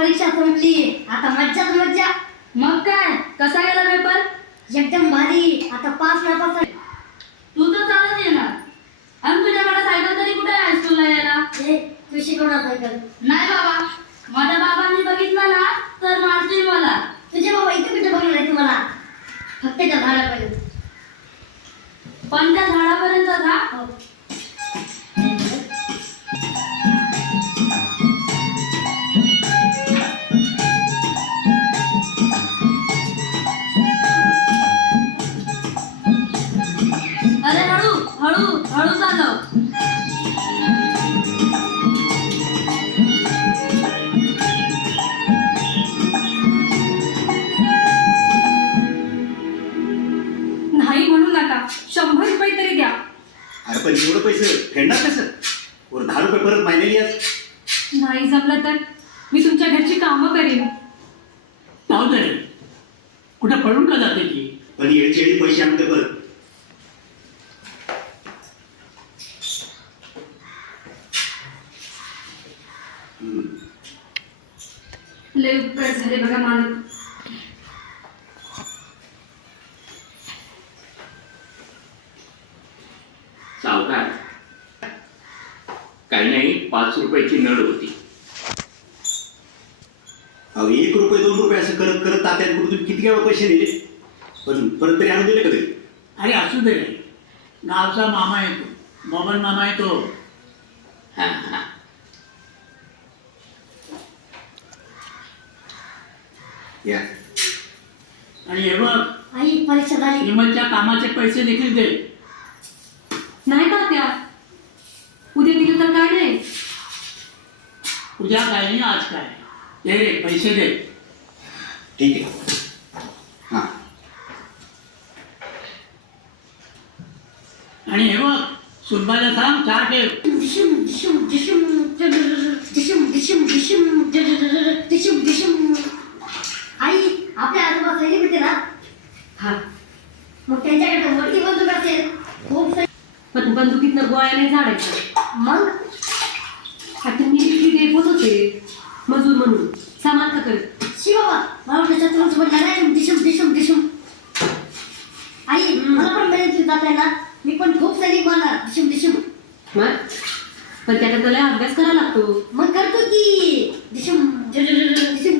परीक्षा संपली, आता मज्जाच मज्जा. मग काय, कसा गेला पेपर? एकदम भारी. आता पास नापास. तू तर चालत येणार आणि तुझ्याकडे सायकल तरी कुठे आहे हायस्कूलला यायला? तू शिकवणार सायकल? नाही बाबा, माझ्या बाबांनी बघितलं ना तर मारतील मला. तुझे बाबा इथे कुठे बघणार आहे तुम्हाला? फक्त त्या झाडापर्यंत. पण त्या झाडापर्यंत जा. हो. अरे हळू हळू हळू चालव. नाही म्हणू नका, 100 रुपये तरी द्या. अरे पण एवढं पैसे फेडणार कसं? वर 10 रुपये परत महिन्याला याच. नाही जमलं तर मी तुमच्या घरची कामं करेन. जाऊ दे, कुठं पडून का जाते ती? पण येळची येळी पैसे आणते परत. लय उपकार झाले बघा मालक. सावकार, काही नाही, 5 रुपयाची नड होती. अहो 1 रुपये 2 रुपये असं करत करत तात्यांकडून तुम्ही किती वेळा पैसे दिले, पण परत तरी आणून दिले कधी? अरे असू दे, गावचा मामा येतो, मोहन मामा येतो. हा हा. या. आणि हे बघ, आई परीक्षा झाली. हिमतच्या कामाचे पैसे देखील दे. नाही का त्या उद्या दिलं तर काय नाही. उद्या काय नाही, आज काय. दे रे, पैसे दे. ठीक आहे. हां. आणि हे बघ, सुनबाईला सांग चहा ठेव. डिशुम डिशुम डिशुम डिशुम डिशुम डिशुम डिशुम डिशुम. आई आपल्या आजोबा सैनिक होते ना? हा, मग त्यांच्याकडे मोठी बंदूक असेल. खूप पण बंदुकीतनं गोळ्या नाही झाडायच्या. मग आता मी डेपोत होते मजूर म्हणून, सामान का करत. शी बाबा, मला वाटलं चतुर्थ म्हटलं नाही. डिशुम डिशुम डिशुम. आई मला पण बरेच जात ना, मी पण खूप सैनिक बनणार. डिशुम डिशुम. मग पण त्याला त्याला अभ्यास करावा लागतो. मग करतो की. डिशुम डिशुम